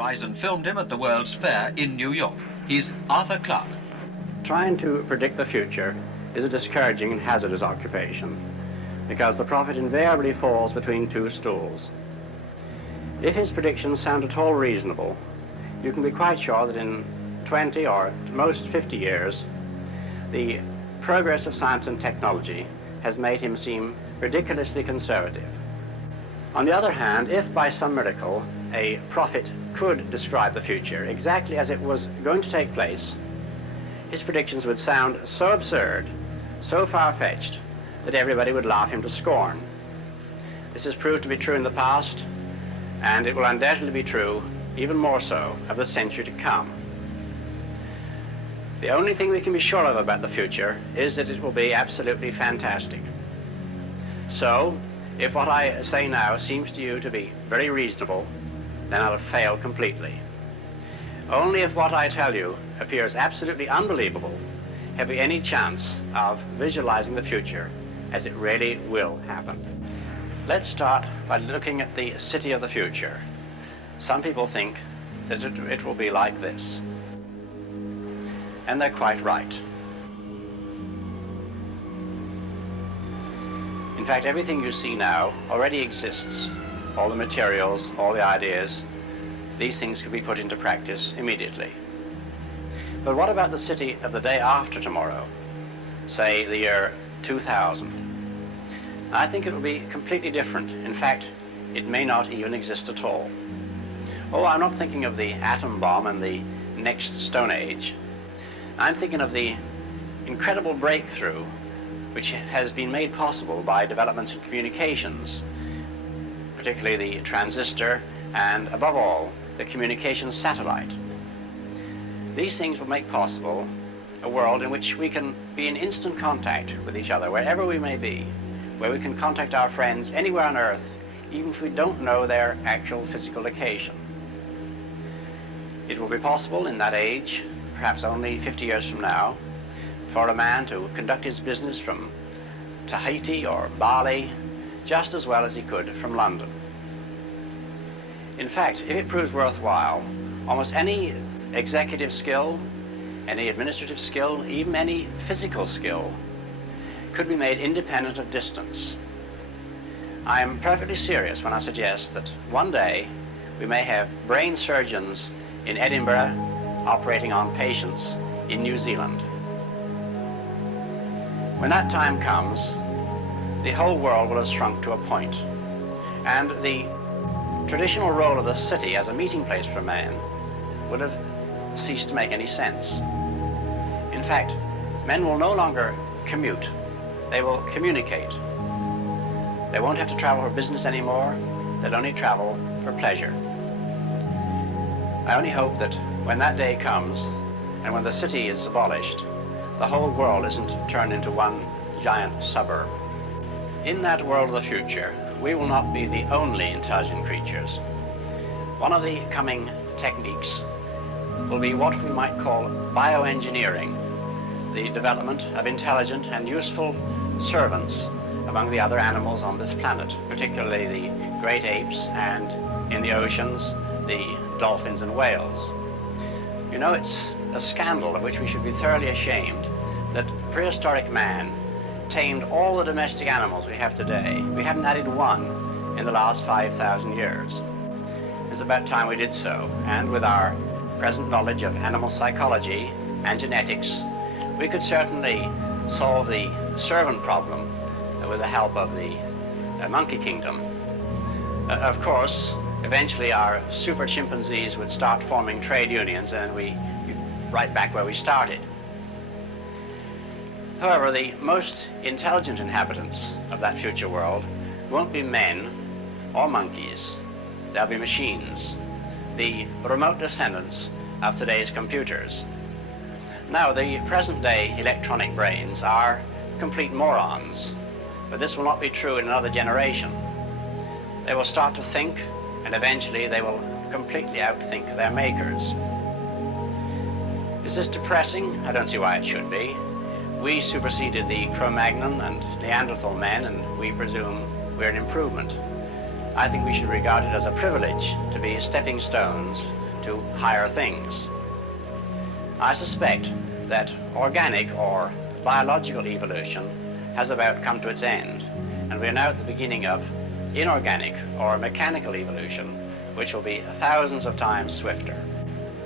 Horizon filmed him at the World's Fair in New York. He's Arthur Clarke. Trying to predict the future is a discouraging and hazardous occupation because the prophet invariably falls between two stools. If his predictions sound at all reasonable, you can be quite sure that in 20 or at most 50 years, the progress of science and technology has made him seem ridiculously conservative. On the other hand, if by some miracle a prophet could describe the future exactly as it was going to take place, his predictions would sound so absurd, so far-fetched, that everybody would laugh him to scorn. This has proved to be true in the past, and it will undoubtedly be true, even more so, of the century to come. The only thing we can be sure of about the future is that it will be absolutely fantastic. So, if what I say now seems to you to be very reasonable, then I'll have failed completely. Only if what I tell you appears absolutely unbelievable have we any chance of visualizing the future as it really will happen. Let's start by looking at the city of the future. Some people think that it will be like this. And they're quite right. In fact, everything you see now already exists. All the materials, all the ideas, these things could be put into practice immediately. But what about the city of the day after tomorrow? Say the year 2000. I think it will be completely different. In fact, it may not even exist at all. Oh, I'm not thinking of the atom bomb and the next Stone Age. I'm thinking of the incredible breakthrough which has been made possible by developments in communications, particularly the transistor and, above all, the communications satellite. These things will make possible a world in which we can be in instant contact with each other, wherever we may be, where we can contact our friends anywhere on Earth, even if we don't know their actual physical location. It will be possible in that age, perhaps only 50 years from now, for a man to conduct his business from Tahiti or Bali just as well as he could from London. In fact, if it proves worthwhile, almost any executive skill, any administrative skill, even any physical skill, could be made independent of distance. I am perfectly serious when I suggest that one day we may have brain surgeons in Edinburgh operating on patients in New Zealand. When that time comes, the whole world will have shrunk to a point, and the traditional role of the city as a meeting place for man will have ceased to make any sense. In fact, men will no longer commute, they will communicate. They won't have to travel for business anymore, they'll only travel for pleasure. I only hope that when that day comes, and when the city is abolished, the whole world isn't turned into one giant suburb. In that world of the future, we will not be the only intelligent creatures. One of the coming techniques will be what we might call bioengineering, the development of intelligent and useful servants among the other animals on this planet, particularly the great apes and, in the oceans, the dolphins and whales. You know, it's a scandal of which we should be thoroughly ashamed that prehistoric man tamed all the domestic animals we have today. We haven't added one in the last 5,000 years. It's about time we did so, and with our present knowledge of animal psychology and genetics, we could certainly solve the servant problem with the help of the monkey kingdom. Of course, eventually our super chimpanzees would start forming trade unions, and we'd be right back where we started. However, the most intelligent inhabitants of that future world won't be men or monkeys. They'll be machines, the remote descendants of today's computers. Now, the present-day electronic brains are complete morons, but this will not be true in another generation. They will start to think, and eventually they will completely outthink their makers. Is this depressing? I don't see why it should be. We superseded the Cro-Magnon and Neanderthal men, and we presume we're an improvement. I think we should regard it as a privilege to be stepping stones to higher things. I suspect that organic or biological evolution has about come to its end, and we are now at the beginning of inorganic or mechanical evolution, which will be thousands of times swifter.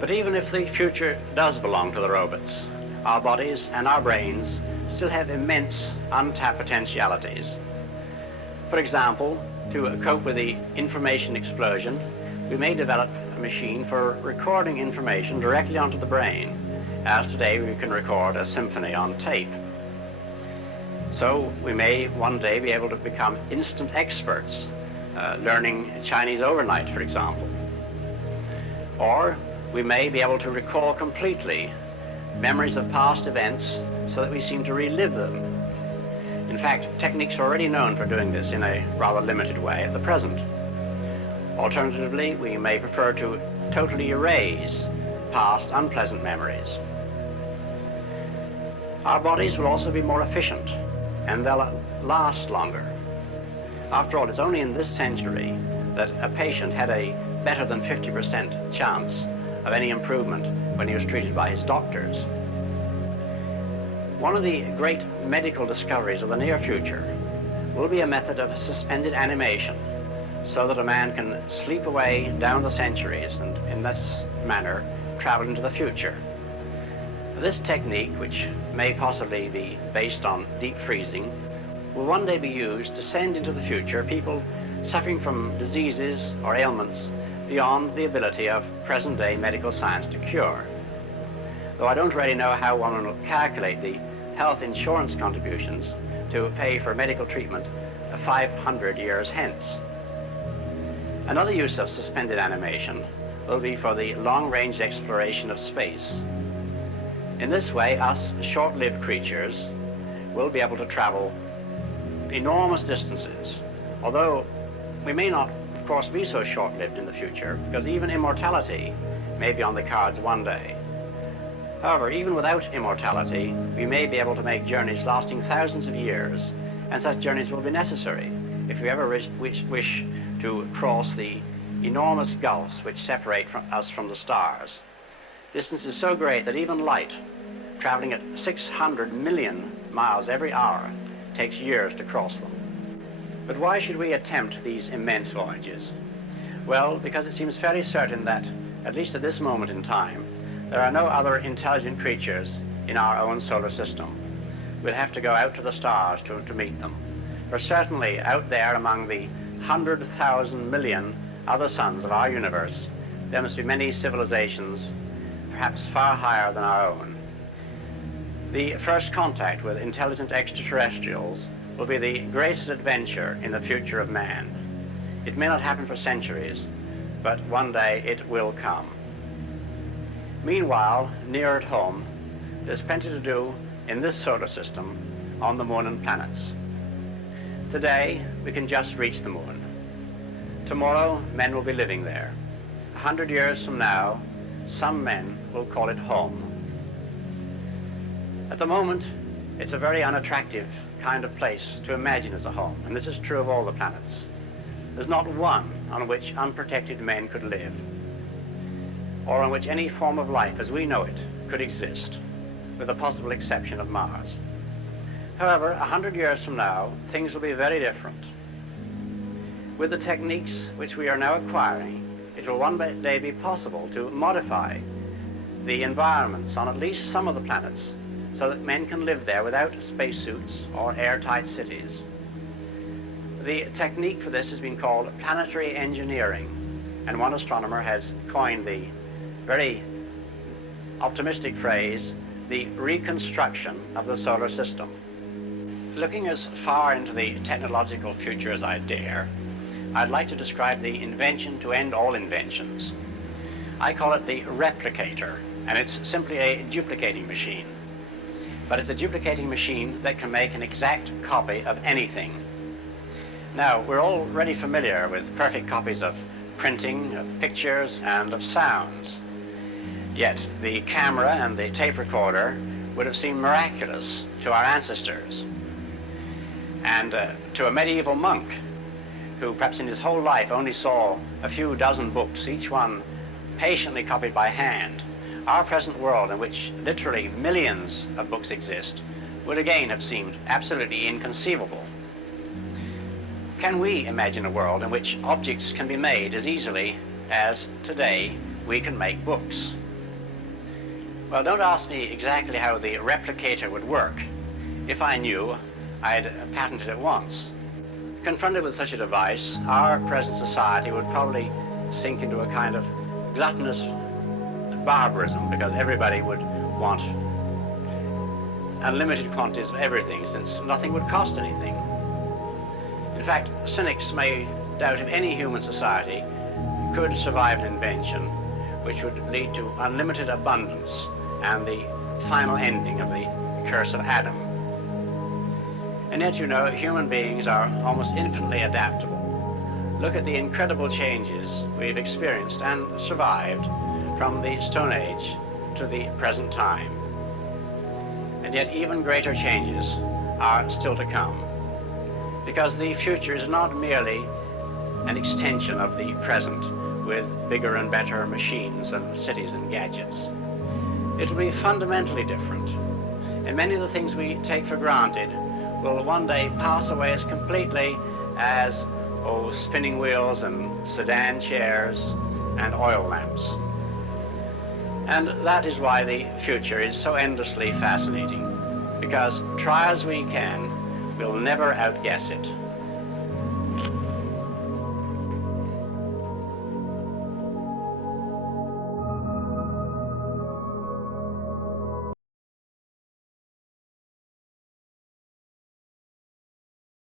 But even if the future does belong to the robots, our bodies and our brains still have immense untapped potentialities. For example, to cope with the information explosion, we may develop a machine for recording information directly onto the brain, as today we can record a symphony on tape. So we may one day be able to become instant experts, learning Chinese overnight, for example. Or we may be able to recall completely memories of past events so that we seem to relive them. In fact, techniques are already known for doing this in a rather limited way at the present. Alternatively, we may prefer to totally erase past unpleasant memories. Our bodies will also be more efficient, and they'll last longer. After all, it's only in this century that a patient had a better than 50% chance of any improvement when he was treated by his doctors. One of the great medical discoveries of the near future will be a method of suspended animation, so that a man can sleep away down the centuries and in this manner travel into the future. This technique, which may possibly be based on deep freezing, will one day be used to send into the future people suffering from diseases or ailments beyond the ability of present-day medical science to cure. Though I don't really know how one will calculate the health insurance contributions to pay for medical treatment 500 years hence. Another use of suspended animation will be for the long-range exploration of space. In this way, us short-lived creatures will be able to travel enormous distances, although we may not, of course, be so short-lived in the future, because even immortality may be on the cards one day. However, even without immortality, we may be able to make journeys lasting thousands of years, and such journeys will be necessary if we ever wish to cross the enormous gulfs which separate us from the stars. Distance is so great that even light, traveling at 600 million miles every hour, takes years to cross them. But why should we attempt these immense voyages? Well, because it seems fairly certain that, at least at this moment in time, there are no other intelligent creatures in our own solar system. We'll have to go out to the stars to meet them. For certainly out there among the 100,000 million other suns of our universe, there must be many civilizations, perhaps far higher than our own. The first contact with intelligent extraterrestrials will be the greatest adventure in the future of man. It may not happen for centuries, but one day it will come. Meanwhile, near at home, there's plenty to do in this solar system on the moon and planets. Today, we can just reach the moon. Tomorrow, men will be living there. 100 years from now, some men will call it home. At the moment, it's a very unattractive kind of place to imagine as a home, and this is true of all the planets. There's not one on which unprotected men could live, or on which any form of life as we know it could exist, with the possible exception of Mars. However, 100 years from now, things will be very different. With the techniques which we are now acquiring, it will one day be possible to modify the environments on at least some of the planets so that men can live there without spacesuits or airtight cities. The technique for this has been called planetary engineering, and one astronomer has coined the very optimistic phrase, the reconstruction of the solar system. Looking as far into the technological future as I dare, I'd like to describe the invention to end all inventions. I call it the replicator, and it's simply a duplicating machine. But it's a duplicating machine that can make an exact copy of anything. Now, we're already familiar with perfect copies of printing, of pictures, and of sounds. Yet the camera and the tape recorder would have seemed miraculous to our ancestors. And to a medieval monk, who perhaps in his whole life only saw a few dozen books, each one patiently copied by hand, our present world, in which literally millions of books exist, would again have seemed absolutely inconceivable. Can we imagine a world in which objects can be made as easily as today we can make books? Well, don't ask me exactly how the replicator would work. If I knew, I'd patent it at once. Confronted with such a device, our present society would probably sink into a kind of gluttonous barbarism, because everybody would want unlimited quantities of everything, since nothing would cost anything. In fact, cynics may doubt if any human society could survive an invention which would lead to unlimited abundance and the final ending of the curse of Adam. And yet, you know, human beings are almost infinitely adaptable. Look at the incredible changes we've experienced and survived from the Stone Age to the present time. And yet even greater changes are still to come, because the future is not merely an extension of the present with bigger and better machines and cities and gadgets. It will be fundamentally different, and many of the things we take for granted will one day pass away as completely as spinning wheels and sedan chairs and oil lamps. And that is why the future is so endlessly fascinating, because try as we can, we'll never outguess it.